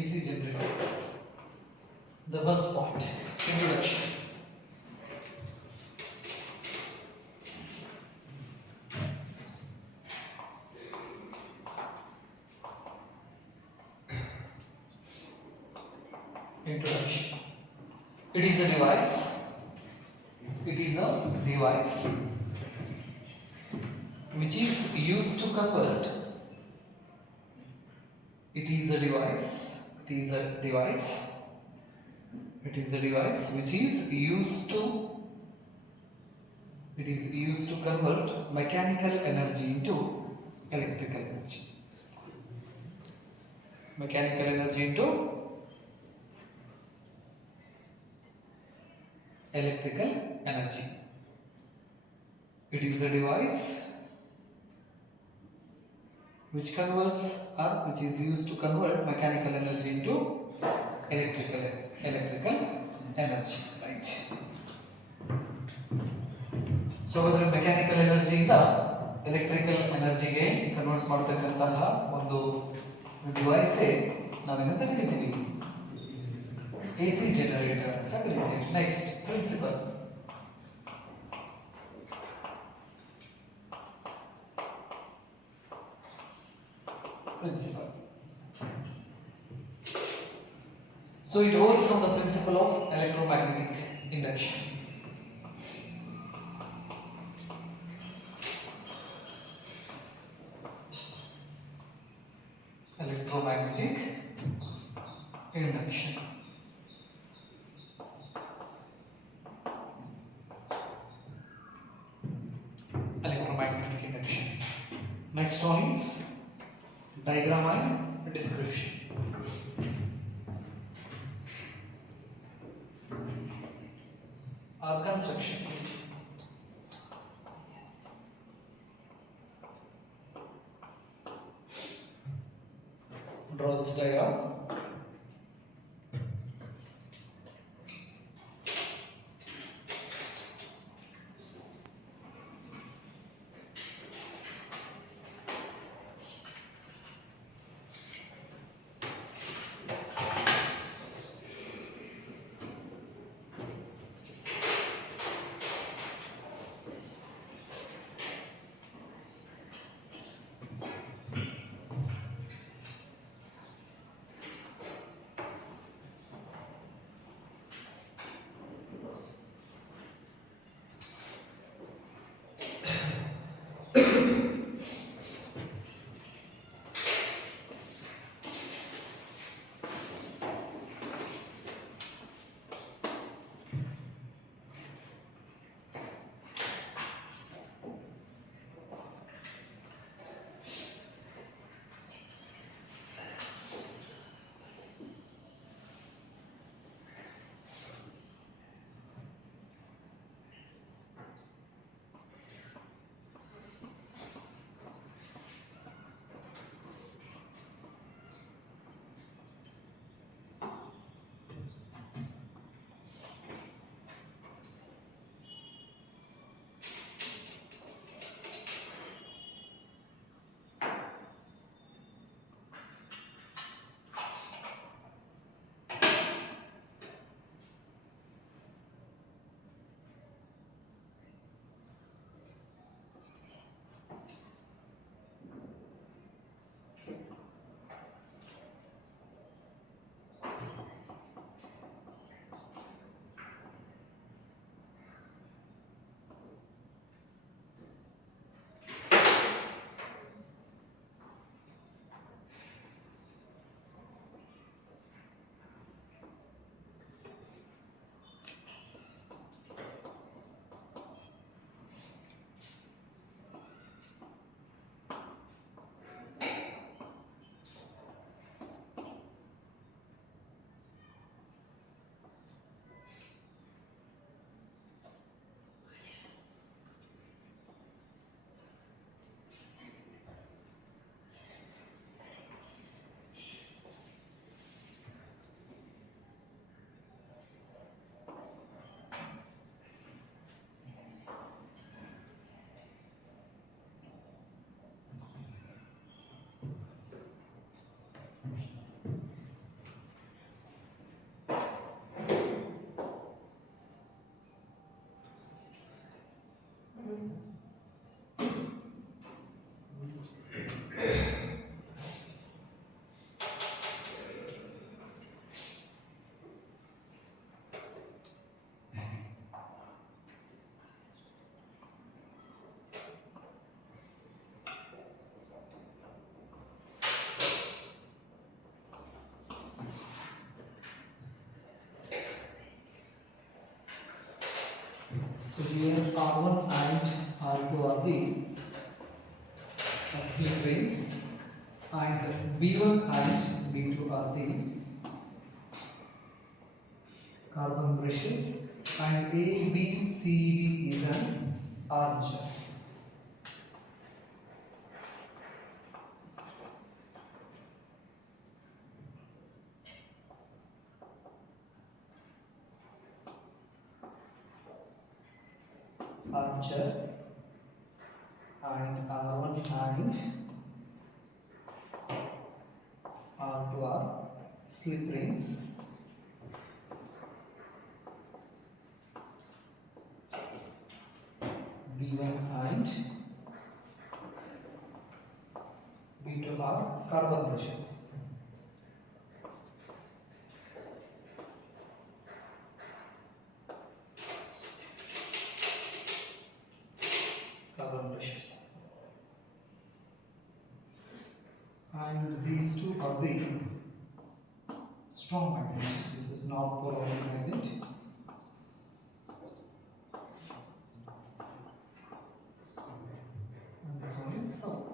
AC generator. The first point, introduction. Introduction. It is a device. It is a device which is used to convert. It is a device. It is a device. It is a device which is used to. It is used to convert mechanical energy into electrical energy. Mechanical energy into electrical energy. It is a device which converts or which is used to convert mechanical energy into electrical energy, right? So ಅದರ mechanical ಎನರ್ಜಿಯಿಂದ electrical ಎನರ್ಜಿಗೆ convert ಮಾಡತಕ್ಕಂತಹ ಒಂದು ಡಿವೈಸೇ ನಾವೇನಂತ ಕರಿತೀವಿ, AC generator ಅಂತ ಕರಿತೀವಿ. Next principle. So it works on the principle of electromagnetic induction. Electromagnetic induction. Electromagnetic induction. Next one is diagram and description. Or construction. Draw this diagram. So here R1 and R2 are the slip rings, and B1 and B2 are the carbon brushes, and A, B, C, D is an armature. Armature, and R1 and R2 are slip rings. B1 and B2 are carbon brushes. Carbon brushes. And these two are the strong magnet. This is not polar magnet. And this one is south.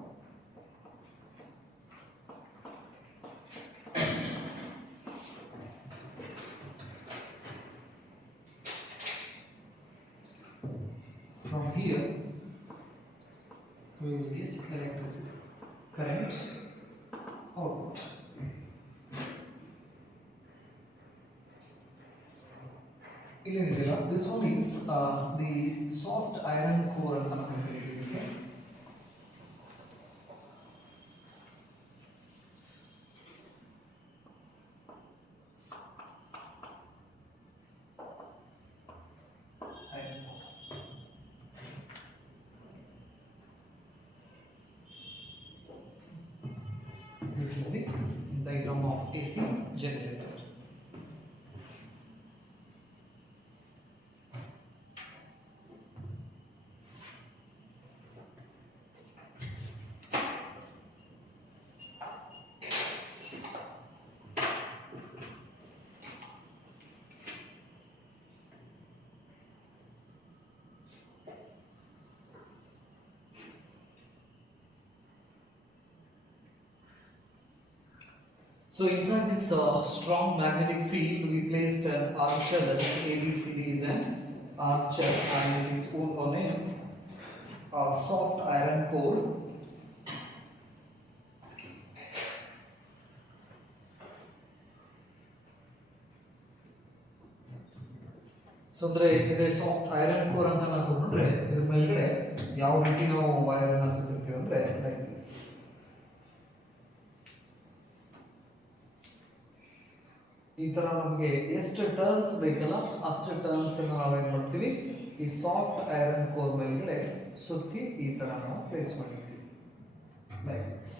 From here, we will get electricity current output. This one is the soft iron core ಅಂತ ನಾವು ಕರೀತೀವಿ. Iron core. This is the diagram of AC generator. So inside this strong magnetic field, we placed an armature, that is ABCD is an armature, and it is owned on a soft iron core. So ಅಂದರೆ ಇದೆ soft iron core ಅಂತ ನಾವು ತಗೊಂಡ್ರೆ ಇದ್ರ ಮೇಲ್ಗಡೆ ಯಾವ ರೀತಿ ನಾವು ವೈರ್ ಅನ್ನು ಸುತ್ತಿರ್ತೀವಿ ಅಂದರೆ ಲೈಕ್ ದಿಸ್. ಈ ಥರ ನಮಗೆ ಎಷ್ಟು ಟರ್ನ್ಸ್ ಬೇಕಲ್ಲ ಅಷ್ಟು ಟರ್ನ್ಸ್ ಅನ್ನು ನಾವೇನು ಮಾಡ್ತೀವಿ ಈ ಸಾಫ್ಟ್ ಐರನ್ ಕೋರ್ ಮೇಲ್ಗಡೆ ಸುತ್ತಿ ಈ ಥರ ನಾವು ಪ್ಲೇಸ್ ಮಾಡಿರ್ತೀವಿ ಲೈಕ್ ದಿಸ್.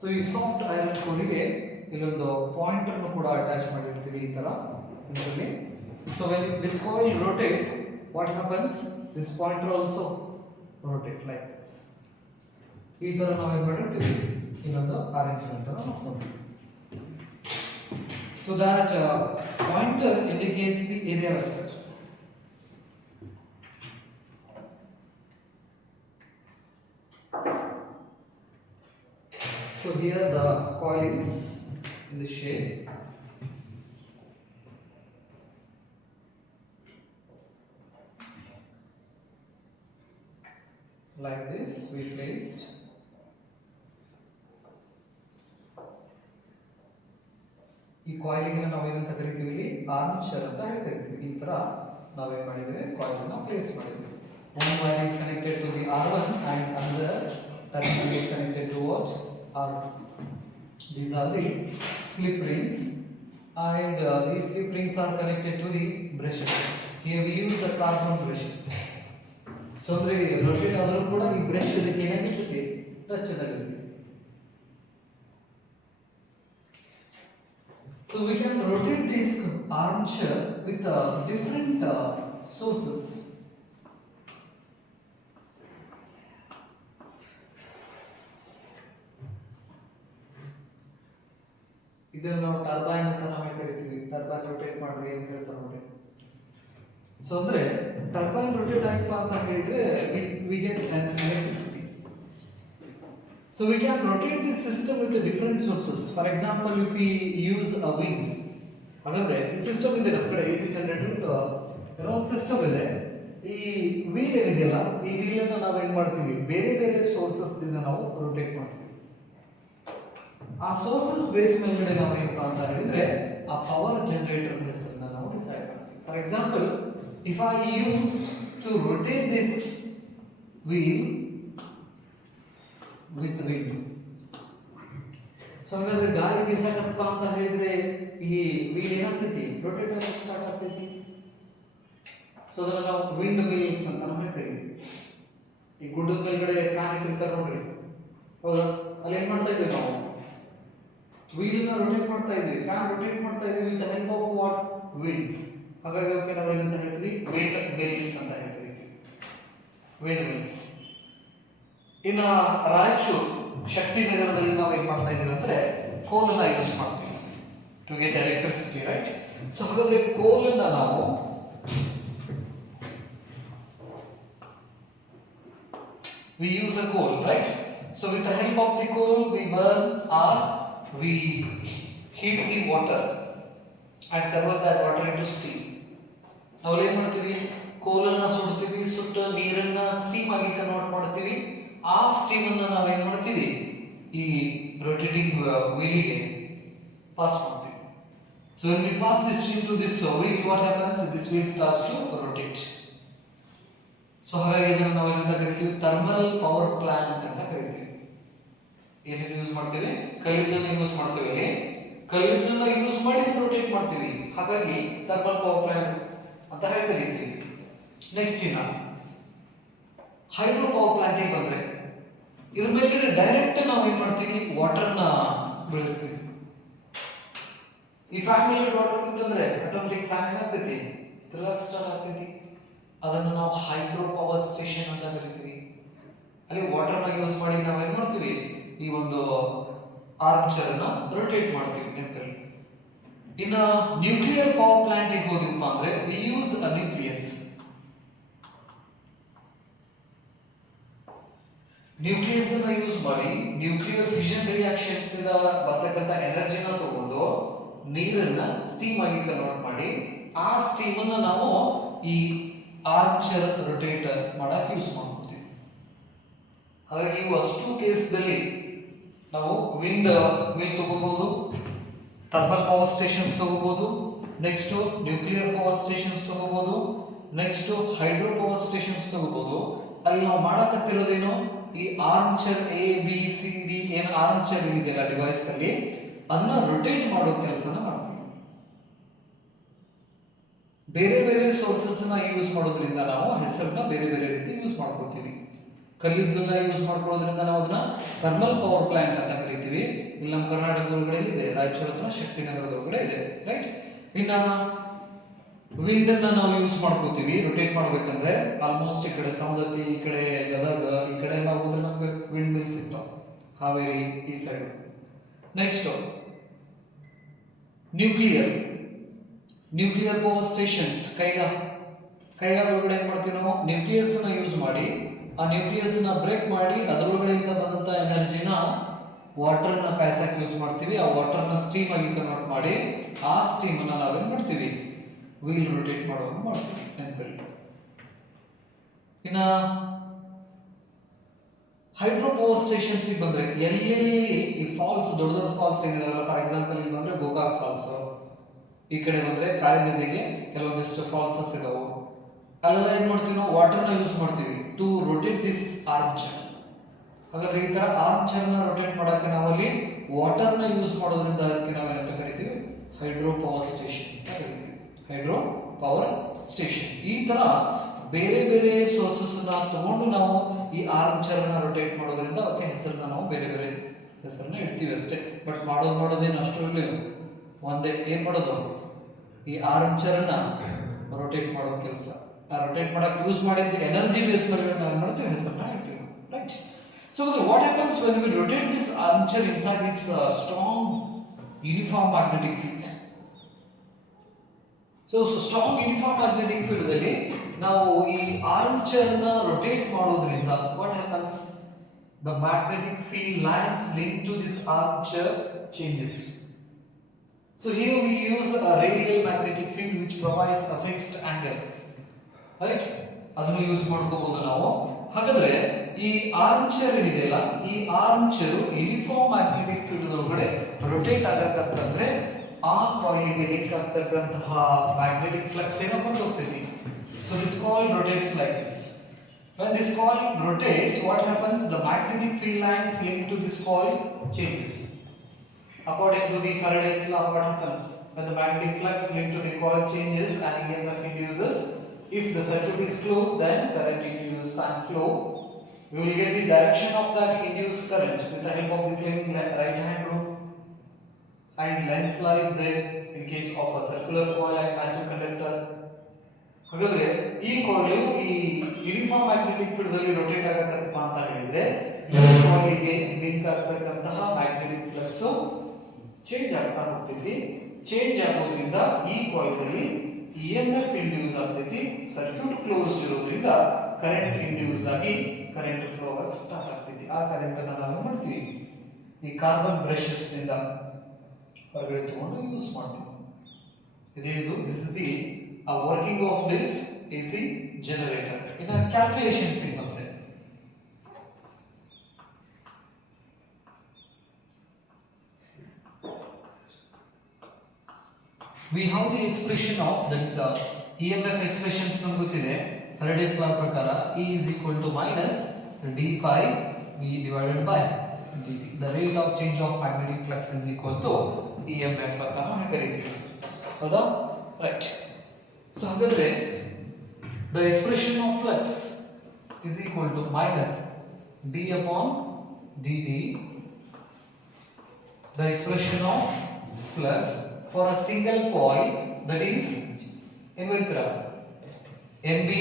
ಸೊ ಈ ಸಾಫ್ಟ್ ಐರನ್ ಕೋರಿಗೆ ಇಲ್ಲೊಂದು ಪಾಯಿಂಟರ್ ಅನ್ನು ಕೂಡ ಅಟ್ಯಾಚ್ ಮಾಡಿರ್ತೀವಿ ಈ ತರ ಇದರಲ್ಲಿ. So when this coil rotates, what happens, this pointer also rotate like this. ಈ ತರ ನಾವು ಏನು ಮಾಡಿರ್ತೀವಿ ಇಲ್ಲೊಂದು ಅರೇಂಜ್ಮೆಂಟ್ ಅನ್ನು ಮಾಡ್ತೀವಿ. So that pointer indicates the area vector. So here the coil is in this shape. Like this we placed ಈ ಕಾಯಿಲಿಗೆ ನಾವು ಏನಂತ ಕರಿತೀವಿ ಇಲ್ಲಿ ಆರ್ಮಚರ್ ಅಂತ ಹೇಳಿ ಕರಿತೀವಿ. ಈ ತರ ನಾವು ಏನು ಮಾಡಿದ್ದೇವೆ ಕಾಯಿಲ್ ಅನ್ನು ಪ್ಲೇಸ್ ಮಾಡಿದ್ದೇವೆ. One wire is connected to the R1 and another terminal is connected to what? R2. These are the slip rings and these lip rings are connected to the brushes. Here we use the carbon brushes. So ಅಂದ್ರೆ rotate ಆದರೂ ಕೂಡ ಈ ಬ್ರಷ್ ಇದಕ್ಕೆ ಏನಾಗಿರ್ತದೆ ಟಚ್ ಆಗಿರುತ್ತೆ. So we can rotate this armchair with different sources. ಇದನ್ನು ನಾವು ಟರ್ಬೈನ್ ಅಂತ ನಾವು ಕರಿತೀವಿ. ಟರ್ಬೈನ್ ರೊಟೇಟ್ ಮಾಡ್ರಿ ಅಂತ ಹೇಳ್ತಾರೆ ನೋಡಿ. ಸೊ ಅಂದ್ರೆ ಟರ್ಬೈನ್ ರೊಟೇಟ್ ಆಯ್ತು ಅಂತ ಹೇಳಿದ್ರೆ we get an electricity. So we can rotate this system with the different sources. For example, if we use a wind, ಹಾಗಾದ್ರೆ ಈ ಸಿಸ್ಟಮ್ ಇದೆ ನಮ್ಮ ಕಡೆ AC ಜನರೇಟರ್ ಏನೋ ಒಂದು ಸಿಸ್ಟಮ್ ಇದೆ. ಈ ವೀಲ್ ಏನಿದೆಯಲ್ಲ ಈ ವೀಲ್ ಅನ್ನು ನಾವು ಏನು ಮಾಡ್ತೀವಿ ಬೇರೆ ಬೇರೆ ಸೋರ್ಸಸ್ ದಿಂದ ನಾವು ರೊಟೇಟ್ ಮಾಡ್ತೀವಿ. ಆ ಸೋರ್ಸಸ್ ಬೇಸ್ ಮೇಲ್ಗಡೆ ನಾವು ಏನಪ್ಪಾ ಅಂತ ಹೇಳಿದ್ರೆ ಆ ಪವರ್ ಜನರೇಟರ್ ಹೆಸರನ್ನ ನಾವು ಡಿಸೈಡ್ ಮಾಡ್ತೀವಿ. For example, if I used to rotate this wheel with wind. So ಹಾಗಾದ್ರೆ ಗಾಳಿ ಬೀಸಕಪ್ಪ ಅಂತ ಹೇಳಿದ್ರೆ ಈ ವೀಲ್ ಏನಾಗ್ತೈತಿ ರೊಟೇಟ್ ಆಗಿ ಸ್ಟಾರ್ಟ್ ಆಗ್ತೈತಿ. ಸೊ ಅದನ್ನ ನಾವು ವಿಂಡ್ ವೀಲ್ಸ್ ಅಂತ ನಾವು ಕರಿತೀವಿ. ಈ ಗುಡ್ಡದ ಮೇಲ್ಗಡೆ ಫ್ಯಾನ್ ಇಟ್ಟಿರ್ತಾರೆ ನೋಡ್ರಿ, ಹೌದಾ? ಅಲ್ಲಿ ಏನ್ ಮಾಡ್ತಾ ಇದ್ದೀವಿ ನಾವು ವೀಲ್ ನ ರೊಟೇಟ್ ಮಾಡ್ತಾ ಇದ್ವಿ, ಫ್ಯಾನ್ ರೊಟೇಟ್ ಮಾಡ್ತಾ ಇದ್ವಿ with the help of what winds. ಹಾಗಾಗಿ ಅವಕ್ಕೆ ನಾವು ಏನಂತ ಹೇಳ್ತೀವಿ ವಿಂಡ್ ವೀಲ್ಸ್ ಅಂತ ಹೇಳ್ತೀವಿ, ವಿಂಡ್ ವೀಲ್ಸ್. ಇನ್ನು ರಾಯಚೂರು ಶಕ್ತಿನಗರದಲ್ಲಿ ನಾವು ಏನು ಮಾಡ್ತಾ ಇದ್ದೀವಿ ಅಂದರೆ ಕೋಲನ್ನ ಯೂಸ್ ಮಾಡ್ತೀವಿ to get electricity, right? So ಹಾಗಾದ್ರೆ ಕೋಲನ್ನ ನಾವು we use a coal, right? So with the help of the coal we burn or we heat the water and convert that water into steam. ನಾವು ಏನು ಮಾಡ್ತೀವಿ ಕೋಲನ್ನ ಸುಡ್ತೀವಿ, ಸುಟ್ಟು ನೀರನ್ನ ಸ್ಟೀಮ್ ಆಗಿ ಕನ್ವರ್ಟ್ ಮಾಡ್ತೀವಿ. ಆ ಸ್ಟೀಮ್ ಅನ್ನು ನಾವು ಏನು ಮಾಡ್ತೀವಿ ಈ ರೊಟೇಟಿಂಗ್ ವೀಲಿಗೆ ಪಾಸ್ ಮಾಡ್ತೀವಿ. So when we pass this stream to this wheel, what happens? This wheel starts to rotate. So ಹಾಗಾಗಿ ಇದನ್ನು ನಾವು ಏನಂತ ಕರಿತೀವಿ ಥರ್ಮಲ್ ಪವರ್ ಪ್ಲಾಂಟ್ ಅಂತ ಕರಿತೀವಿ. ಏನೇನು ಯೂಸ್ ಮಾಡ್ತೀವಿ? ಕಲ್ಲಿದ್ದಲನ್ನ ಯೂಸ್ ಮಾಡ್ತೀವಿ. ಇಲ್ಲಿ ಕಲ್ಲಿದ್ದಲನ್ನ ಯೂಸ್ ಮಾಡಿ ರೊಟೇಟ್ ಮಾಡ್ತೀವಿ, ಹಾಗಾಗಿ ಥರ್ಮಲ್ ಪವರ್ ಪ್ಲಾಂಟ್ ಅಂತ ಹೇಳಿ ಕರಿತೀವಿ. ನೆಕ್ಸ್ಟ್ ಇನ್ನ ಹೈಡ್ರೋ ಪವರ್ ಪ್ಲಾಂಟಿಗೆ ಬಂದ್ರೆ ಇದ್ರ ಮೇಲೆ ಡೈರೆಕ್ಟ್ ನಾವು ಏನ್ ಮಾಡ್ತೀವಿ ವಾಟರ್ನ ಬೆಳೆಸ್ತೀವಿ. ಈ ಫ್ಯಾನ್ ಮೇಲೆ ವಾಟರ್ ಬಿತ್ತಂದ್ರೆ ಆಟೋಮೆಟಿಕ್ ಫ್ಯಾನ್ ಏನಾಗ್ತೈತಿ ತಿರ್ಗಾಕ್ ಸ್ಟಾರ್ಟ್ ಆಗ್ತೈತಿ. ಅದನ್ನು ನಾವು ಹೈಡ್ರೋ ಪವರ್ ಸ್ಟೇಷನ್ ಅಂತ ಕರಿತೀವಿ. ಅಲ್ಲಿ ವಾಟರ್ನ ಯೂಸ್ ಮಾಡಿ ನಾವು ಏನ್ ಮಾಡ್ತೀವಿ ಈ ಒಂದು ಆರ್ಮಚೇರ್ ಅನ್ನ ರೊಟೇಟ್ ಮಾಡ್ತೀವಿ ನೆನಪಲ್ಲಿ. ಇನ್ನ ನ್ಯೂಕ್ಲಿಯರ್ ಪವರ್ ಪ್ಲಾಂಟಿಗೆ ಹೋದಿವಪ್ಪ ಅಂದ್ರೆ we use a nucleus. Nucleus ಅನ್ನ ಯೂಸ್ ಮಾಡಿ ನ್ಯೂಕ್ಲಿಯರ್ ಫಿಷನ್ ರಿಯಾಕ್ಷನ್ಸ್ ಇಂದ ಬರ್ತಕ್ಕಂಥ ಎನರ್ಜಿನ ತಗೊಂಡು ನೀರನ್ನ ಸ್ಟೀಮ್ ಆಗಿ ಕನ್ವರ್ಟ್ ಮಾಡಿ ಆ ಸ್ಟೀಮ್ ಅನ್ನ ನಾವು ಈ ಆರ್ಮಚೇರ್ ರೊಟೇಟ್ ಮಾಡಕ್ಕೆ ಯೂಸ್ ಮಾಡ್ಕೊತೀವಿ. ಹಾಗಾಗಿ ಇವು ಅಷ್ಟು ಕೇಸ್ದಲ್ಲಿ ನಾವು ವಿಂಡ್ ವೀಲ್ ತಗೋಬಹುದು, ಥರ್ಮಲ್ ಪವರ್ ಸ್ಟೇಷನ್ಸ್ ತಗೋಬಹುದು, ನೆಕ್ಸ್ಟ್ ನ್ಯೂಕ್ಲಿಯರ್ ಪವರ್ ಸ್ಟೇಷನ್ಸ್ ತಗೋಬಹುದು, ನೆಕ್ಸ್ಟ್ ಹೈಡ್ರೋ ಪವರ್ ಸ್ಟೇಷನ್ಸ್ ತಗೋಬಹುದು. ಅಲ್ಲಿ ನಾವು ಮಾಡಕತ್ತಿರೋದೇನು ಈ ಆರ್ಮಚೇರ್ ಎ ಬಿ ಸಿ ಡಿ ಏನು ಆರ್ಮಚೇರ್ ಇದೆಯಲ್ಲ ಡಿವೈಸ್ ಅಲ್ಲಿ ಅದನ್ನ ರೊಟೇಟ್ ಮಾಡೋ ಕೆಲಸನ ಮಾಡ್ತೀವಿ. ಬೇರೆ ಬೇರೆ ಸೋರ್ಸಸ್ ನ ಯೂಸ್ ಮಾಡೋದ್ರಿಂದ ನಾವು ಹೆಸರನ್ನ ಬೇರೆ ಬೇರೆ ರೀತಿ ಯೂಸ್ ಮಾಡ್ಕೋತೀವಿ. ಕಲ್ಲಿದ್ದಲನ್ನ ಯೂಸ್ ಮಾಡ್ಕೊಳ್ಳೋದ್ರಿಂದ ನಾವು ಅದನ್ನ ಥರ್ಮಲ್ ಪವರ್ ಪ್ಲಾಂಟ್ ಅಂತ ಕರಿತೀವಿ. ಇಲ್ಲಿ ನಮ್ಮ ಕರ್ನಾಟಕದೊಳಗಡೆ ಇದೆ, ರಾಯಚೂರು ಹತ್ರ ಶಕ್ತಿನಗರದೊಳಗಡೆ ಇದೆ, ರೈಟ್? ಇನ್ನ ವಿಂಡ್ ಅನ್ನ ನಾವು ಯೂಸ್ ಮಾಡ್ಕೋತೀವಿ ರೊಟೇಟ್ ಮಾಡ್ಬೇಕಂದ್ರೆ. ಆಲ್ಮೋಸ್ಟ್ ಈ ಕಡೆ ಸವದತ್ತಿ, ಈ ಕಡೆ ಗದಗ, ಈ ಕಡೆ ಎಲ್ಲ ಹೋದ್ರೆ ನಮ್ಗೆ ವಿಂಡ್ ಮಿಲ್ ಸಿಗ್ತಾವ, ಹಾವೇರಿ ಈ side. Next nuclear power stations ಕೈಗಾದೊಳಗಡೆ ಏನ್ ಮಾಡ್ತೀವಿ ನಾವು ನ್ಯೂಕ್ಲಿಯಸ್ ನ ಯೂಸ್ ಮಾಡಿ ಆ ನ್ಯೂಕ್ಲಿಯಸ್ ನ ಬ್ರೇಕ್ ಮಾಡಿ ಅದರೊಳಗಡೆಯಿಂದ ಬಂದಂತ ಎನರ್ಜಿನ ವಾಟರ್ ನ ಕಾಯಿಸಕ್ಕೆ ಯೂಸ್ ಮಾಡ್ತೀವಿ. ಆ ವಾಟರ್ ನ ಸ್ಟೀಮ್ ಆಗಿ ಕನ್ವರ್ಟ್ ಮಾಡಿ ಆ ಸ್ಟೀಮ್ ಅನ್ನ ನಾವೇನ್ ಮಾಡ್ತೀವಿ ವೀಲ್ ರೊಟೇಟ್ ಮಾಡುವಾಗ ಮಾಡ್ತೀವಿ ನೆನಪಲ್ಲಿ. ಇನ್ನ ಹೈಡ್ರೋ ಪವರ್ ಸ್ಟೇಷನ್ಸ್ ಬಂದ್ರೆ ಎಲ್ಲೆಲ್ಲಿ ಈ ಫಾಲ್ಸ್ ದೊಡ್ಡ ದೊಡ್ಡ ಫಾಲ್ಸ್ ಏನಿದಾವಲ್ಲ, ಫಾರ್ ಎಕ್ಸಾಂಪಲ್ ಇಲ್ಲಿ ಬಂದ್ರೆ ಗೋಕಾಕ್ ಫಾಲ್ಸ್, ಈ ಕಡೆ ಬಂದ್ರೆ ಕಾಳಿ ನದಿಗೆ ಕೆಲವೊಂದಿಷ್ಟು ಫಾಲ್ಸಸ್ ಇದಾವು. ಅಲ್ಲೆಲ್ಲ ಏನ್ ಮಾಡ್ತೀವಿ ನಾವು ವಾಟರ್ನ ಯೂಸ್ ಮಾಡ್ತೀವಿ ಟು ರೊಟೇಟ್ ದಿಸ್ ಆರ್ಮಚೇರ್. ಹಾಗಾದ್ರೆ ಈ ತರ ಆರ್ಮಚೇರ್ ನ ರೊಟೇಟ್ ಮಾಡಕ್ಕೆ ನಾವಲ್ಲಿ ವಾಟರ್ನ ಯೂಸ್ ಮಾಡೋದ್ರಿಂದ ಅದಕ್ಕೆ ನಾವೇನಂತ ಕರಿತೀವಿ hydro power hydro power station. ಈ ತರ ಬೇರೆ ಬೇರೆ ಸೋರ್ಸಸ್ ತಗೊಂಡು ನಾವು ಈ ಆರ್ಮಚರ್ ಅನ್ನ ರೊಟೇಟ್ ಮಾಡೋದ್ರಿಂದ ಅವಕ್ಕೆ ಹೆಸರನ್ನ ನಾವು ಬೇರೆ ಬೇರೆ ಹೆಸರನ್ನ ಇಡ್ತೀವಿ ಅಷ್ಟೇ. ಬಟ್ ಮಾಡೋದೇನು ಅಷ್ಟು ಇಲ್ಲ, ಒಂದೇ ಏನ್ ಮಾಡೋದು, ಈ ಆರ್ಮಚರ್ ಅನ್ನ ರೊಟೇಟ್ ಮಾಡೋ ಕೆಲಸ. ಆ ರೊಟೇಟ್ ಮಾಡಕ್ಕೆ ಯೂಸ್ ಮಾಡಿದ ಎನರ್ಜಿ ಬೇಸ್ ಮೇಲೆ ನಾವು ಮಾಡ್ತೀವಿ, ಹೆಸರನ್ನ ಇಡ್ತೀವಿ, right. So what happens when we rotate this armature inside its strong uniform magnetic field? So strong uniform magnetic field ದಲ್ಲಿ ನಾವು ಈ armature ನ rotate ಮಾಡೋದ್ರಿಂದ what happens? The magnetic field lines linked to this armature changes. So here we use a radial magnetic field which provides a fixed angle, right? ಅದನ್ನು use ಮಾಡ್ಕೋಬಹುದು ನಾವು. ಹಾಗಾದ್ರೆ ಈ ಆರ್ಮಚರ್ ಏನಿದೆಯಲ್ಲ, ಈ ಆರ್ಮಚರ್ ಯೂನಿಫಾರ್ಮ್ ಮ್ಯಾಗ್ನೆಟಿಕ್ ಫೀಲ್ಡ್ ಒಳಗಡೆ rotate ಆಗಕಂತಂದ್ರೆ ಆ ಕಾಯಿಲಿಗೆ ಲಿಂಕ್ ಆಗ್ತಕ್ಕಂತಹ ಮ್ಯಾಗ್ನೆಟಿಕ್ ಫ್ಲಕ್ಸ್ ಏನೋ ಬಂದು ಹೋಗ್ತೈತಿ. So this coil rotates like this. When this coil rotates, what happens? The magnetic field lines linked to this coil changes. According to the Faraday's law, what happens? When the magnetic flux linked to the coil changes, an EMF induces. If the circuit is closed, then current induces and flow. We will get the direction of that induced current with the help of the claiming right hand rule. And lens lies there in case of a circular coil and massive conductor. ಹಾಗಾದ್ರೆ ಈ ಕಾಯಿಲ್ ಈ uniform magnetic field ಅಲ್ಲಿ ರೊಟೇಟ್ ಆಗಕತ್ತಪ್ಪ ಅಂತ ಹೇಳಿದ್ರೆ ಈ ಕಾಯಿಲ್ಗೆ ಲಿಂಕ್ ಆಗ್ತಕ್ಕಂತಹ ಮ್ಯಾಗ್ನೆಟಿಕ್ ಫ್ಲಕ್ಸ್ ಚೇಂಜ್ ಆಗ್ತಾ ಹೋಗ್ತೈತಿ. ಚೇಂಜ್ ಆಗೋದ್ರಿಂದ ಈ ಕಾಯಿಲ್ ಅಲ್ಲಿ EMF ಇಂಡ್ಯೂಸ್ ಆಗ್ತೈತಿ. ಸರ್ಕ್ಯೂಟ್ ಕ್ಲೋಸ್ಡ್ ಇರೋದ್ರಿಂದ ಕರೆಂಟ್ ಇಂಡ್ಯೂಸ್ ಆಗಿ ಕರೆಂಟ್ ಫ್ಲೋ ಆಗಿ ಸ್ಟಾರ್ಟ್ ಆಗ್ತೈತಿ. ಆ ಕರೆಂಟ್ ಅನ್ನ ನಾವು ಮಾಡ್ತೀವಿ ಈ ಕಾರ್ಬನ್ ಬ್ರಷಸ್ ನಿಂದ ಹೊರಗಡೆ ತಗೊಂಡು ಯೂಸ್ ಮಾಡ್ತೀವಿ. ಇದೇನು, this is the working of this AC generator in a calculations in there. We have the expression of, that is EMF expressions ನಮಗೆ ಗೊತ್ತಿದೆ. Faraday's law ಪ್ರಕಾರ E is equal to minus d pi v divided by dt. The rate of change of magnetic flux is equal to EMF ಅಂತ ನಾವು ಕರೀತೀವಿ, ಹೌದಾ? Right. So ಹಾಗಾದ್ರೆ the expression of flux is equal to minus d upon dt. The expression of flux for a single coil, that is ಏನು ಬರೀತೀರಾ, NB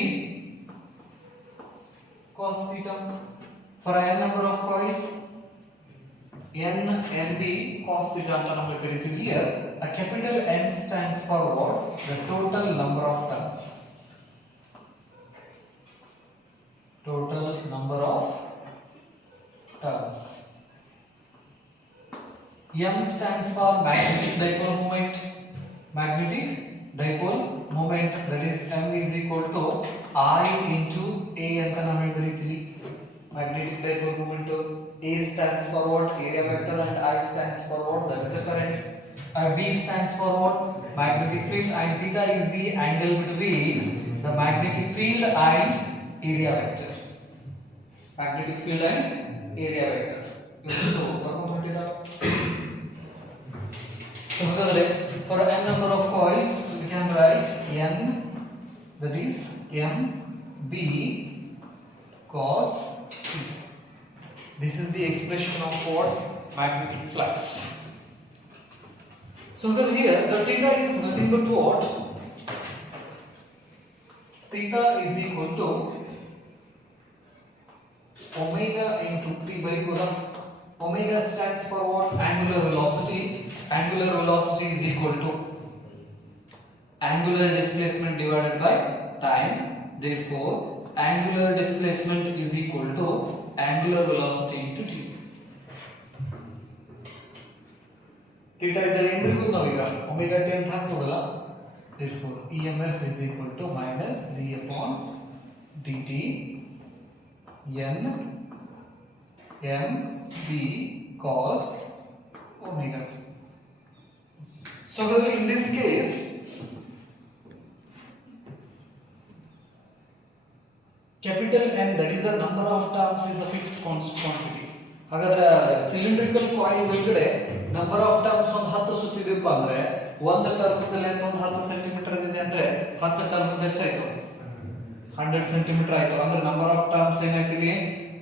cos theta. For a n number of coils, NB cos theta ಅಂತ ನಾವು ಕರೀತೀವಿ. Here a capital N stands for what? The total number of turns. Total number of turns. M stands for magnetic dipole moment. Magnetic dipole moment, that is M is equal to I into A ಅಂತ ನಾವು ಬರೀತೀವಿ. Magnetic dipole moment, A stands for what? Area vector, and I stands for what? That is the current. B stands for what? Magnetic field, and theta is the angle between the magnetic field and area vector. Magnetic field and area vector. So for n number of coils, we can write N, that is MB cos theta. This is the expression of what? Magnetic flux. So here the theta is nothing but what? Theta is equal to omega into T by Coulomb. Omega stands for what? Angular velocity. Angular velocity is equal to angular displacement divided by time. Therefore, angular displacement is equal to angular velocity into T. theta ಇದ್ದಲ್ಲಿ ಏನು ಬರೀಬಹುದು ನಾವೀಗ? Omega T ಅಂತ ಹಾಕ್ಬೋದಲ್ಲ. Therefore, EMF is equal to minus d upon dt n m b cos omega. So in this case, capital N, that is the number of terms, is a fixed constant quantity. ಹಾಗಾದ್ರೆ cylindrical coil ಒಳಗಡೆ number of terms ಒಂದು 10 ಸುತ್ತಿದೆಯಪ್ಪ ಅಂದ್ರೆ ಒಂದು term length ಒಂದು 10 ಸೆಂಟಿಮೀಟರ್ ಇದೆ ಅಂದ್ರೆ 10 ಟರ್ಮ್ ಎಷ್ಟಾಯ್ತು 100 ಸೆಂಟಿಮೀಟರ್ ಆಯ್ತು. ಅಂದ್ರೆ ನಂಬರ್ ಆಫ್ ಟರ್ಮ್ಸ್ ಏನಾಯ್ತು ಇಲ್ಲಿ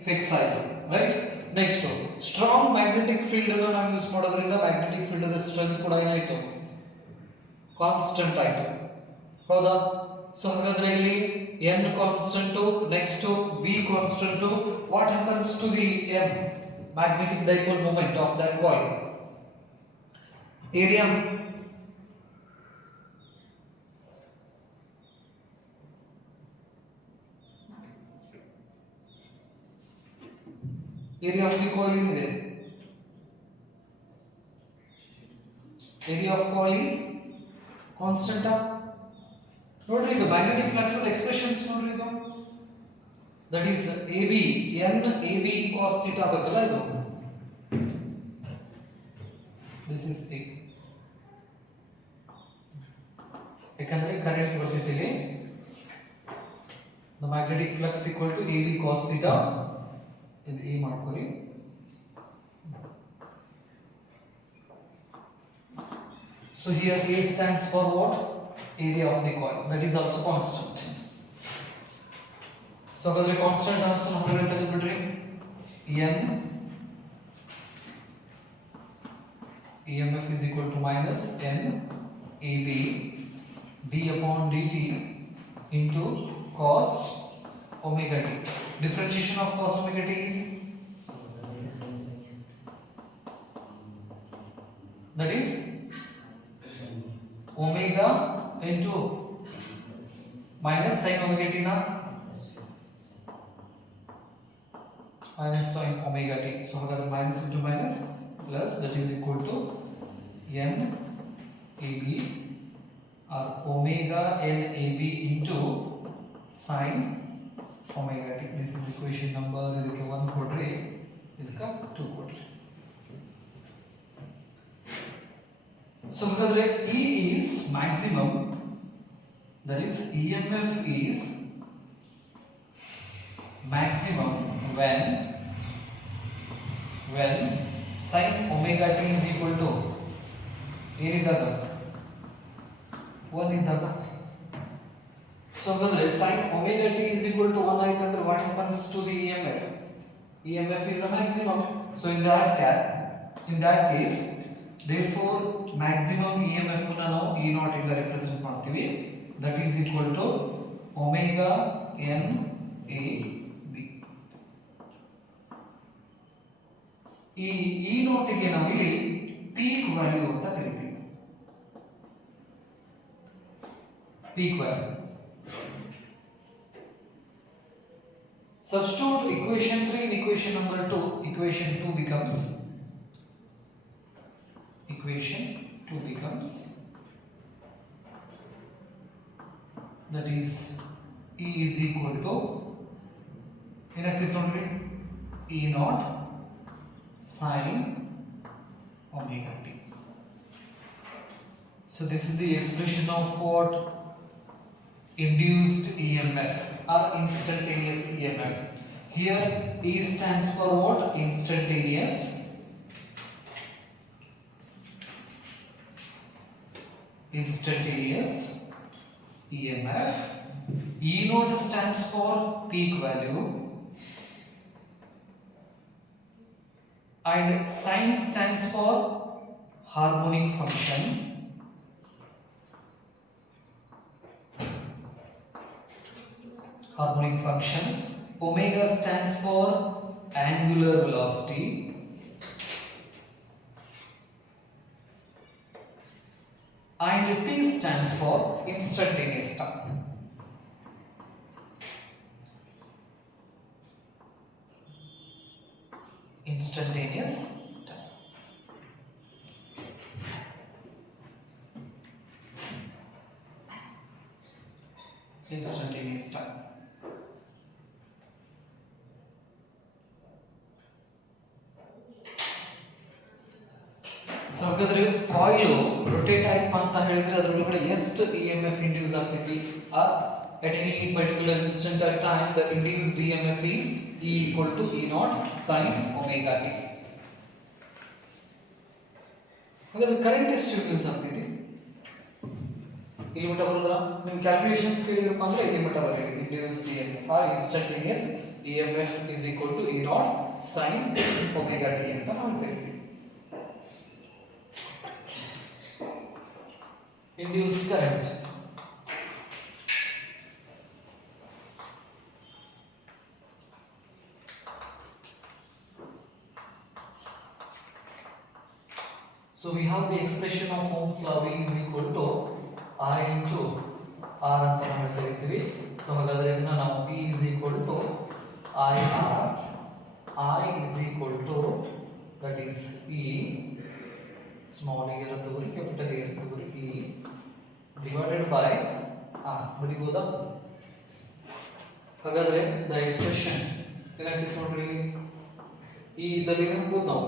ಫಿಕ್ಸ್ ಆಯ್ತು, right. Next strong magnetic field ಅನ್ನು ನಾವು ಯೂಸ್ ಮಾಡೋದ್ರಿಂದ ಮ್ಯಾಗ್ನೆಟಿಕ್ ಫೀಲ್ಡ್ ದ ಸ್ಟ್ರೆಂತ್ ಕೂಡ ಏನಾಯ್ತು ಕಾನ್ಸ್ಟೆಂಟ್ ಆಯ್ತು, ಹೌದಾ. ಸೊ ಹಾಗಾದ್ರೆ ಇಲ್ಲಿ n constant, next b constant, what happens to the m magnetic dipole moment of that coil? Area of the coil is area of coil is constant. ನೋಡ್ರಿ ಇದು ಮ್ಯಾಗ್ನೆಟಿಕ್ ಫ್ಲಕ್ಸ್ ಎಕ್ಸ್ಪ್ರೆಷನ್ಸ್ ನೋಡ್ರಿ ಇದು, that is AB n AB cos theta ಆಗಬೇಕಲ್ಲ ಇದು, this is A. ಯಾಕಂದ್ರೆ ಕರೆಂಟ್ ಬರ್ತಿದೆ the magnetic flux equal to AB cos theta, ಇದು A ಮಾಡ್ಕೊರಿ. So here A stands for what? Area of the coil, that is also constant. So ಹಾಗಾದ್ರೆ constant terms ಅನ್ನು ಹೊರಗಡೆ ತೆಗೆದುಬಿಡ್ರಿ. n EMF is equal to minus n AB d upon dt into cos omega t. Differentiation of cos omega t is, that is omega into minus sin omega t na minus sin omega t. So ಹಾಗಾದ್ರೆ minus into minus plus, that is equal to n AB or omega n AB into sin omega t. This is equation number, ಇದಕ್ಕೆ 1 ಕೊಡ್ರಿ, ಇದಕ್ಕೆ 2 ಕೊಡ್ರಿ. So ಹಾಗಾದ್ರೆ E is maximum, that is EMF is maximum when sin omega t is equal to ಏನಿದ್ದಾಗ 1 ಇದ್ದಾಗ. ಸೊ ಹಾಗಾದ್ರೆ sin omega t is equal to 1 ಆಯ್ತಂದ್ರೆ what happens to the EMF? EMF is a maximum. So in that case therefore maximum EMF ಅನ್ನು ನಾವು E naught ಇಂದ ರಿಪ್ರೆಸೆಂಟ್ ಮಾಡ್ತೀವಿ, that is equal to omega n a b. ಈ E naught ಗೆ ನಾವು ಇಲ್ಲಿ peak value ಅಂತ ಕರಿತೀವಿ, peak value. Substitute equation 3 in equation number 2. Equation 2 becomes that is E is equal to ಏನಾಗ್ತಿತ್ತು ನೋಡ್ರಿ E naught sin omega t. So this is the expression of what? Induced EMF or instantaneous EMF. Here E stands for what? Instantaneous EMF. E naught stands for peak value and sin stands for harmonic function. Omega stands for angular velocity and T stands for instantaneous time. Instantaneous time. Instantaneous time. So ಹಾಗಾದ್ರೆ coil rotate ಆಯ್ತು ಅಂತ ಹೇಳಿದ್ರೆ ಅದರೊಳಗಡೆ ಎಷ್ಟು EMF induce ಆಗ್ತೈತಿ, ಆ at any particular instant of time, the induced EMF is E equal to E naught sin omega t. ಹಾಗಾದ್ರೆ ಕರೆಂಟ್ ಎಷ್ಟು ಇಂಡ್ಯೂಸ್ ಆಗ್ತಿದೆ? ಇಲ್ಲಿ ಮಟ್ಟ ಬರೋದಲ್ಲ, ನಿಮ್ಮ ಕ್ಯಾಲ್ಕುಲೇಷನ್ಸ್ ಕೇಳಿದ್ರಪ್ಪ ಅಂದ್ರೆ ಇಲ್ಲಿ ಮಟ್ಟ ಬರಲಿ. Induce EMF or instantaneous EMF is equal to E naught sin omega t ಅಂತ ನಾವು ಕರಿತೀವಿ. Induced current. So we have the expression of Ohm's law V is equal to I into R ಅಂತ ನಾವು ಕರಿತೀವಿ. ಸೊ ಹಾಗಾದ್ರೆ ಇದನ್ನ ನಾವು P is equal to IR, I is equal to that is E small e ಇರುತ್ತದೆ capital E ಇರುತ್ತದೆ E divided by R ಬರೀಬಹುದಾ? ಹಾಗಾದ್ರೆ the expression ಏನಾಗ್ತದೆ ನೋಡ್ರಿ, ಇಲ್ಲಿ ಈ ಇದರಲ್ಲಿ ಹಾಕಬಹುದು ನಾವು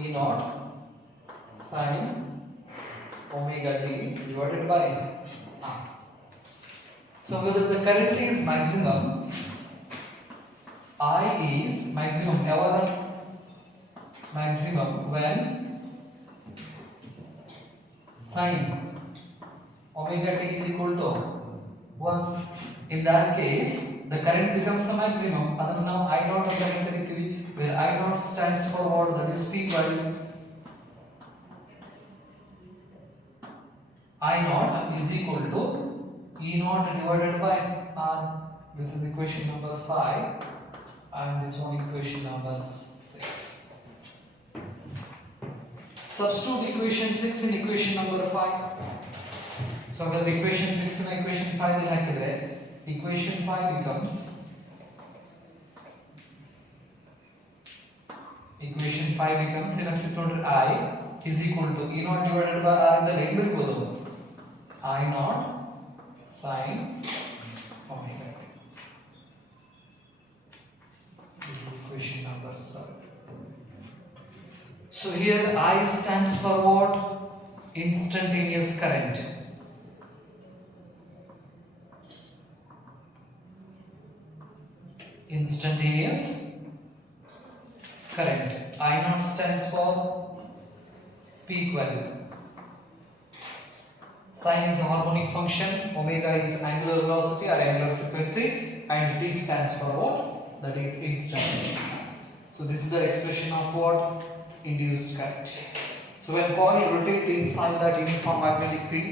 E naught sin omega t divided by R. So whether the current is maximum, I is maximum ಯಾವಾಗ? Maximum when sin omega t is equal to 1. In that case the current becomes a maximum. ಅದನ್ನು ನಾವು I naught ಅಂತ ಕರಿತೀವಿ, where I naught stands for what? That is peak value. I naught is equal to E naught divided by R. This is equation number 5 and this one equation number 6. Substitute equation 6 in equation number 5. So the equation 6 in equation 5 then ಹಾಕಿದ್ರೆ equation 5 becomes ಏನಾಗ್ತಿತ್ತು ನೋಡ್ರಿ, I is equal to E naught divided by R ಅಂತ ಹೆಂಗ್ ಬರೀಬಹುದು? I naught sin omega t. This is equation number 7. So here I stands for what? Instantaneous current. Instantaneous current. I naught stands for peak value. Sin is a harmonic function, omega is angular velocity or angular frequency, and t stands for what? That is instantaneous. So this is the expression of what? Induced current. So when coil rotates inside that uniform magnetic field,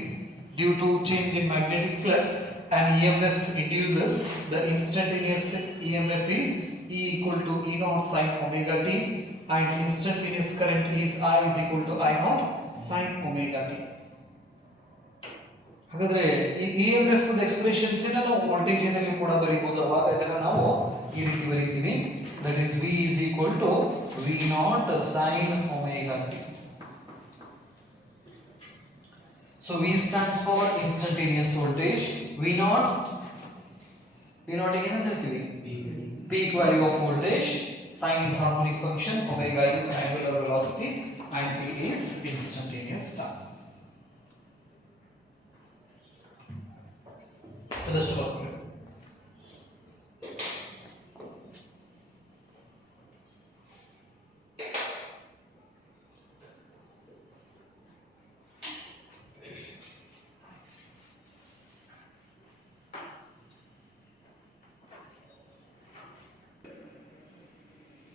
due to change in magnetic flux, an EMF induces. The instantaneous EMF is E equal to E naught sin omega t, and instantaneous current is I is equal to I naught sin omega t. ಹಾಗಾದ್ರೆ ಈ EMF the expressions ನಾವು ವೋಲ್ಟೇಜ್ ನಲ್ಲಿ ಕೂಡ ಬರೀಬಹುದು. ಅವಾಗ ಇದನ್ನ ನಾವು ಈ ರೀತಿ ಬರೀತೀವಿ, that is V is equal to V naught sin omega t. So V stands for instantaneous voltage. V naught ಏನಂತ ಹೇಳ್ತೀವಿ? Peak value of voltage. Sin is harmonic function, omega is angular velocity, and t is instantaneous time. Just work it.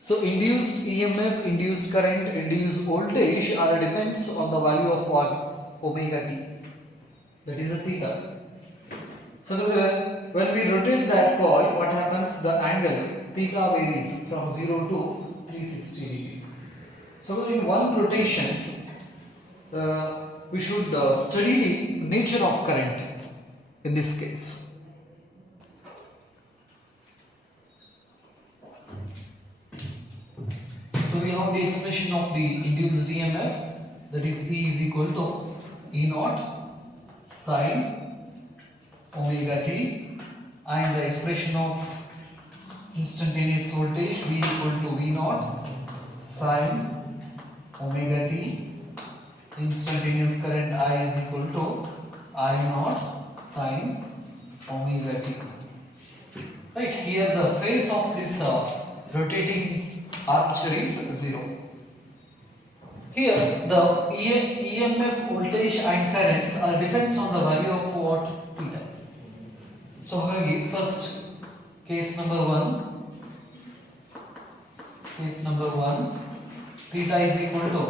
So induced EMF, induced current, induced voltage are depends on the value of what? Omega t. That is a theta. So when we rotate that coil, what happens? The angle theta varies from 0 to 360 degree. So in one rotations, we should study the nature of current in this case. So we have the expression of the induced EMF, that is E is equal to E naught sin omega t, and the expression of instantaneous voltage V equal to V naught sin omega t, instantaneous current I is equal to I naught sin omega t. Right, here the phase of this rotating armature is 0. Here the EMF voltage and currents are depends on the value of what? Theta. So first case number 1, theta is equal to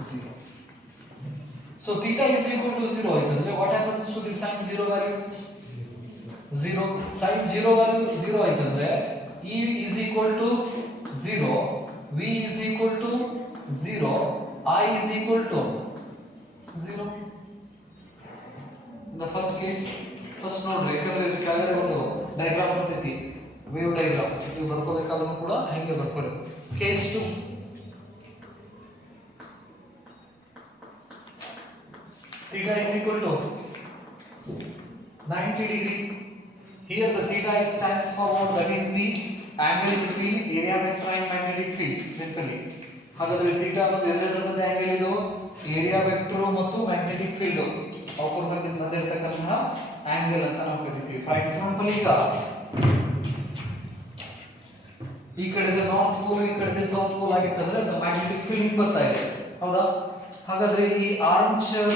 0. So theta is equal to 0 aitandre what happens to the sin 0 value? 0. Sin 0 value 0 aitandre E is equal to 0, V is equal to 0, I is equal to 0. In the first case, first note ಕೆಳಗಡೆ ಒಂದು ಡಯಾಗ್ರಾಮ್ ಬರ್ತೈತಿ, wave diagram. ನೀವು ಬರ್ಕೋಬೇಕಾದ್ರೂ ಕೂಡ ಹಂಗೆ ಬರ್ಕೋರಿ. Case 2, theta is equal to 90 degree. Here the theta stands for what? That is the angle between area vector and magnetic field. ನೆನಪಲ್ಲಿ ಹಾಗಾದ್ರೆ theta ಅನ್ನೋದು ಎದರ ಮಧ್ಯೆ ಆಂಗಲ್ ಇದು? ಏರಿಯಾ ವೆಕ್ಟರ್ ಮತ್ತು ಮ್ಯಾಗ್ನೆಟಿಕ್ ಫೀಲ್ಡ್ ಅವರ ಮಧ್ಯೆ ಇರತಕ್ಕಂತಹ ಆಂಗಲ್ ಅಂತ ನಾವು ಕರಿತೀವಿ. ಫಾರ್ ಎಕ್ಸಾಂಪಲ್ ಈಗ ಈ ಕಡೆದ ನಾರ್ತ್ ಪೋಲ್ ಈ ಕಡೆದ ಸೌತ್ ಪೋಲ್ ಆಗಿತ್ತಂದ್ರೆ ಅದು ಮ್ಯಾಗ್ನೆಟಿಕ್ ಫೀಲ್ಡ್ ಹಿಂಗ್ ಬರ್ತಾ ಇದೆ, ಹೌದಾ? ಹಾಗಾದ್ರೆ ಈ ಆರ್ಮಚರ್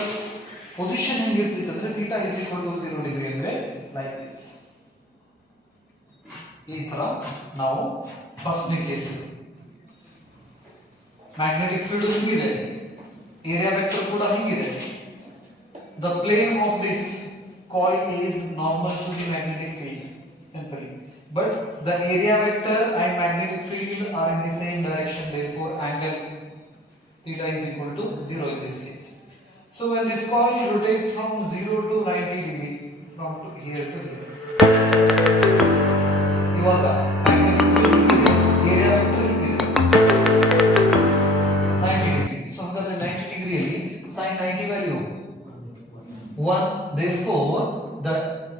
ಪೊಸಿಷನ್ ಹೆಂಗಿರ್ತಿತ್ತು ಅಂದ್ರೆ theta is equal to 0 ಡಿಗ್ರಿ ಅಂದ್ರೆ ಲೈಕ್ ದಿಸ್. ಈ ತರ ನಾವು ಫಸ್ಟ್ ನೇ ಕೇಸ್ ಮ್ಯಾಗ್ನೆಟಿಕ್ ಫೀಲ್ಡ್ ಹಿಂಗಿದೆ, ಏರಿಯಾ ವೆಕ್ಟರ್ ಕೂಡ ಹಿಂಗಿದೆ. The plane of this coil is normal to the magnetic field, but the area vector and magnetic field are in the same direction, therefore angle theta is equal to 0 in this case. So when this coil rotates from 0 to 90 degree, from here to here, ಇವಾಗ magnetic field ಇದೆ, area vector ಇದೆ 90 degree. So ಹಾಗಾದ್ರೆ 90 degree ಅಲ್ಲಿ sin 90 value 1, therefore the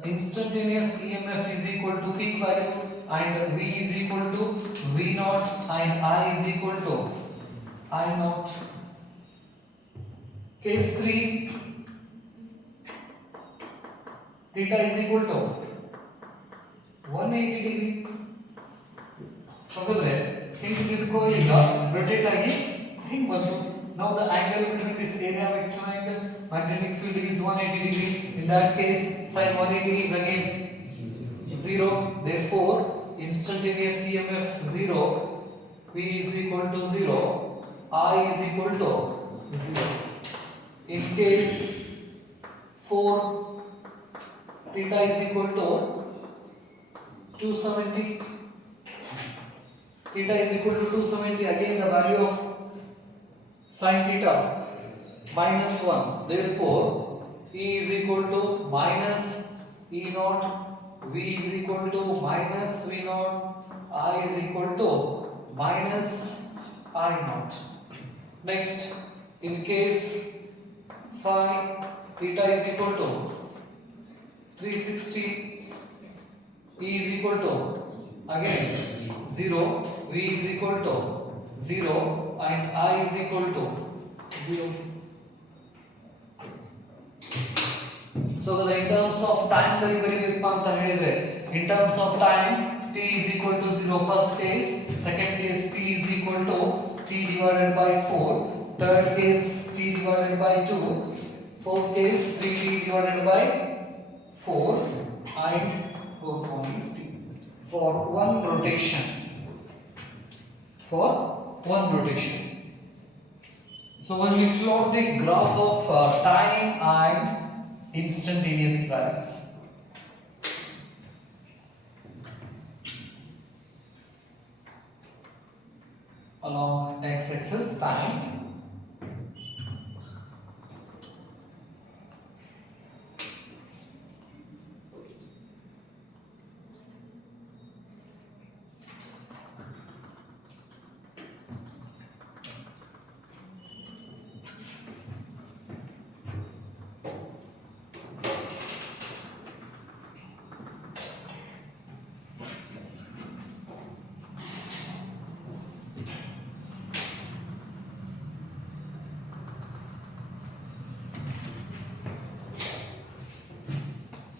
instantaneous EMF is equal to peak value and V is equal to V naught and I is equal to I naught. Case 3, theta is equal to 180 degree. ಹಾಗಾದ್ರೆ ಹಿಂಗೆ ಇದಕ್ಕೋ ಈಗ ರೊಟೇಟ್ ಆಗಿ ಹಿಂಗೆ ಬಂತು. Now the angle between this area vector and magnetic field is 180 degree. In that case, sin 180 is again 0. Therefore, instantaneous EMF 0, V is equal to 0, I is equal to 0. In case 4, theta is equal to 270. Theta is equal to 270. Again, the value of sin theta minus 1. Therefore, E is equal to minus E naught, V is equal to minus V naught, I is equal to minus I naught. Next, in case 5, theta is equal to 360, E is equal to again 0, V is equal to 0 and I is equal to 0. So that in terms of time ಬರಿಬೇಕಪ್ಪ ಅಂತ ಹೇಳಿದ್ರೆ in terms of time t is equal to 0 first case, second case t is equal to t divided by 4, third case t divided by 2, fourth case 3t divided by 4 and fourth one is t for one rotation. So when we plot the graph of time and instantaneous values, along x-axis time,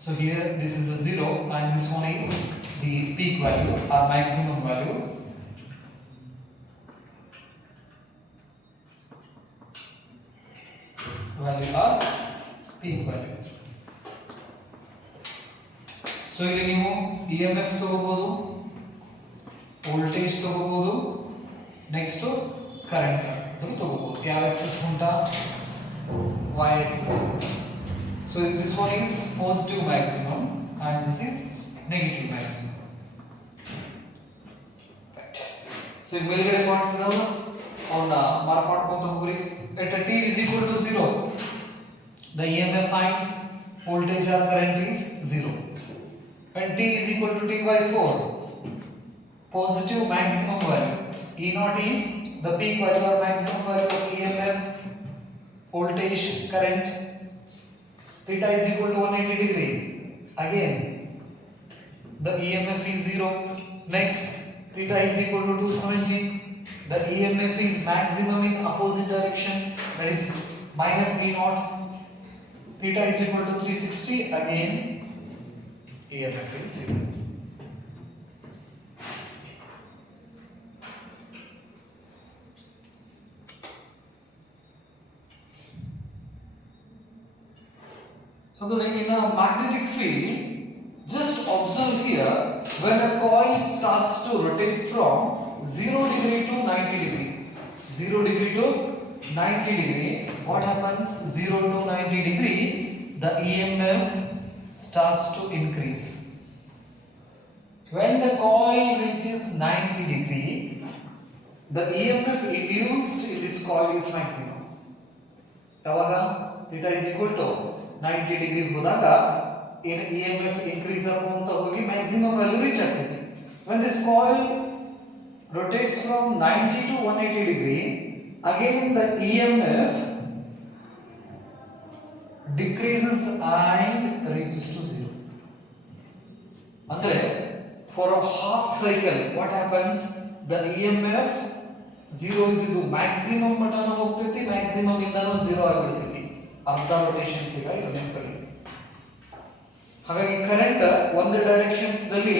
So here this is a 0 and this one is the peak value or maximum value. Value or peak value. So ಇಲ್ಲಿ ನೀವು EMF ತಗೋಬಹುದು, ವೋಲ್ಟೇಜ್ ತಗೋಬಹುದು, next current ತಗೋಬಹುದು. ಯಾವ ಆಕ್ಸಿಸ್ ಉಂಟಾ? Y axis. So this one is positive maximum and this is negative maximum. Right. So ಈ ಮೇಲ್ಗಡೆ ಪಾಯಿಂಟ್ಸ್ ಇದಾವಲ್ಲ ಅವನ್ನ ಮಾರ್ಕ್ ಮಾಡ್ಕೊಂತ ಹೋಗ್ರಿ. At t is equal to 0, the EMF and voltage or current is 0. When t is equal to t by 4, positive maximum value E naught is the peak value or maximum value of EMF, voltage, current. Theta is equal to 180 degree. Again, the EMF is 0. Next, theta is equal to 270. The EMF is maximum in opposite direction, that is minus E naught. Theta is equal to 360. Again, EMF is 0. So the in a magnetic field, just observe here, when a coil starts to rotate from 0 degree to 90 degree, 0 degree to 90 degree, what happens? 0 to 90 degree, the EMF starts to increase. When the coil reaches 90 degree, the EMF induced in this coil is maximum. Yawaga theta is equal to 90 degree ಹೋದಾಗ ಏನು EMF increase ಆಗುವಂತ ಹೋಗಿ maximum value reach ಆಗ್ತದೆ. When this coil rotates from 90 to 180 degree, again the EMF decreases and reaches to 0. Andre for a half cycle what happens? The EMF 0 ಇದ್ದು maximum mutton ಹೋಗ್ತೈತಿ, maximum ಇಂದನೂ 0 ಆಗಿಬಿಡ್ತೈತಿ. ಅರ್ಧ ರೋಟೇಷನ್ ಸಿಗ ಇದು ನೆನಪಲ್ಲಿ. ಹಾಗಾಗಿ ಕರೆಂಟ್ ಒಂದು ಡೈರೆಕ್ಷನ್ಸ್ ದಲ್ಲಿ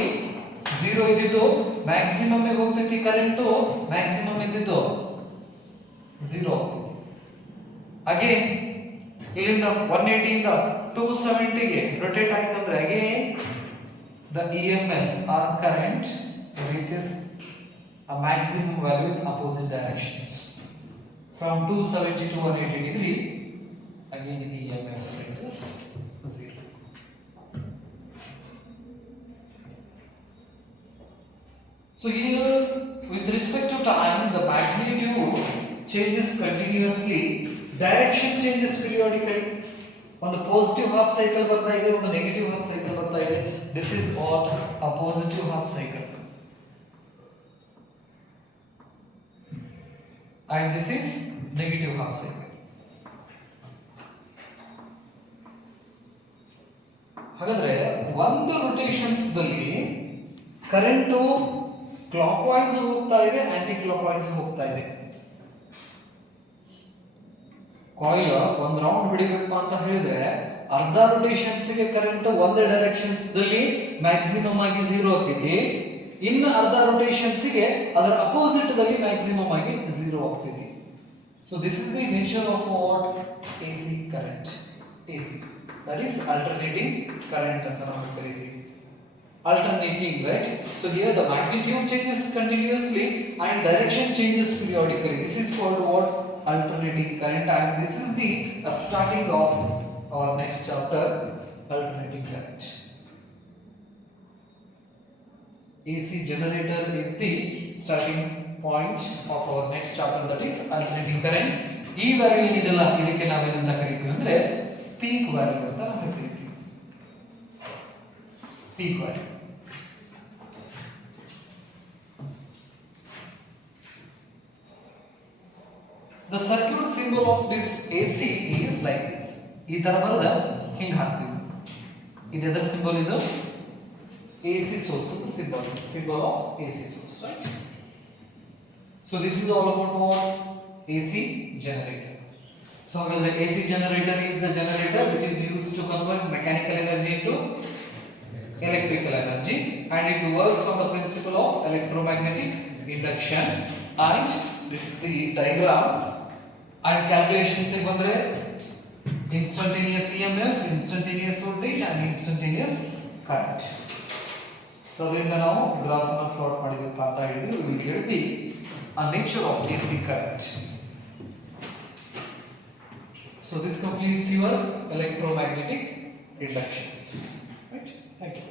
0 ಇದ್ದಿದ್ದು ಮ್ಯಾಕ್ಸಿಮಮ್ ಗೆ ಹೋಗ್ತೈತಿ, ಕರೆಂಟ್ ಮ್ಯಾಕ್ಸಿಮಮ್ ಇದ್ದಿದ್ದು 0 ಆಗ್ತೈತಿ. ಅಗೇನ್ ಇಲ್ಲಿಂದ 180 ಇಂದ 270 ಗೆ ರೊಟೇಟ್ ಆಯ್ತಂದ್ರೆ again the EMF or current reaches a maximum value in opposite directions. From 270 to 180 degree, again EMF reaches 0. So here, with respect to time, the magnitude changes continuously, direction changes periodically. On the positive half cycle ಬರ್ತಾ ಇದೆ, on the negative half cycle ಬರ್ತಾ ಇದೆ. This is what a positive half cycle. And this is negative half cycle. ಹಾಗಾದ್ರೆ ಒಂದು ರೊಟೇಷನ್ಸ್ ದಲ್ಲಿ current clock wise ಹೋಗ್ತಾ ಇದೆ, aunty clock wise ಹೋಗ್ತಾ ಇದೆ. ಕಾಯಿಲ್ ಒಂದು ರೌಂಡ್ ಹೊಡಿಬೇಕು ಅಂತ ಹೇಳಿದ್ರೆ ಅರ್ಧ ರೊಟೇಷನ್ಸ್ ಗೆ ಕರೆಂಟ್ ಒಂದು ಡೈರೆಕ್ಷನ್ಸ್ ದಲ್ಲಿ ಮ್ಯಾಕ್ಸಿಮಮ್ ಆಗಿ 0 ಆಗ್ತೈತಿ, ಇನ್ನು ಅರ್ಧ ರೊಟೇಷನ್ಸ್ ಗೆ ಅದರ ಅಪೋಸಿಟ್ ದಲ್ಲಿ ಮ್ಯಾಕ್ಸಿಮಮ್ ಆಗಿ 0 ಆಗ್ತೈತಿ. So this is the nature of what AC current. AC, that is alternating current ಅಂತ ನಾವು ಕರೀತೀವಿ. Alternating, right? So here the magnitude changes continuously and direction changes periodically. This is called what? Alternating current, and this is the starting of our next chapter, alternating current. AC generator is the starting point of our next chapter, that is alternating current. ಈ ವ್ಯಾಲ್ಯೂ ಏನಿದೆಲ್ಲ ಇದಕ್ಕೆ ನಾವೇನಂತ ಕರಿತೀವಿ ಅಂದ್ರೆ peak value ಅಂತ ನಾವು ಕರಿತೀವಿ. Peak value. The circuit symbol of this AC is like this. ಈ ತರ ಬರೆದ ಹಿಂಗ ಹಾಕ್ತೀವಿ. ಇದು ಎದರ ಸಿಂಬಲ್? ಇದು AC source symbol, symbol of AC source, right? So this is all about what? AC generator. So the AC generator is the generator which is used to convert mechanical energy into electrical energy, and it works on the principle of electromagnetic induction. And this is the diagram and calculations ಬಂದ್ರೆ instantaneous EMF, instantaneous voltage and instantaneous current. So ಅದರಿಂದ ನಾವು ಗ್ರಾಫ್ ಅನ್ನು ಪ್ಲಾಟ್ ಮಾಡಿದ್ವಿ ಅಂತ ಹೇಳಿದ್ರು. We will get the nature of AC current. So this completes your electromagnetic inductions. Right? Thank you.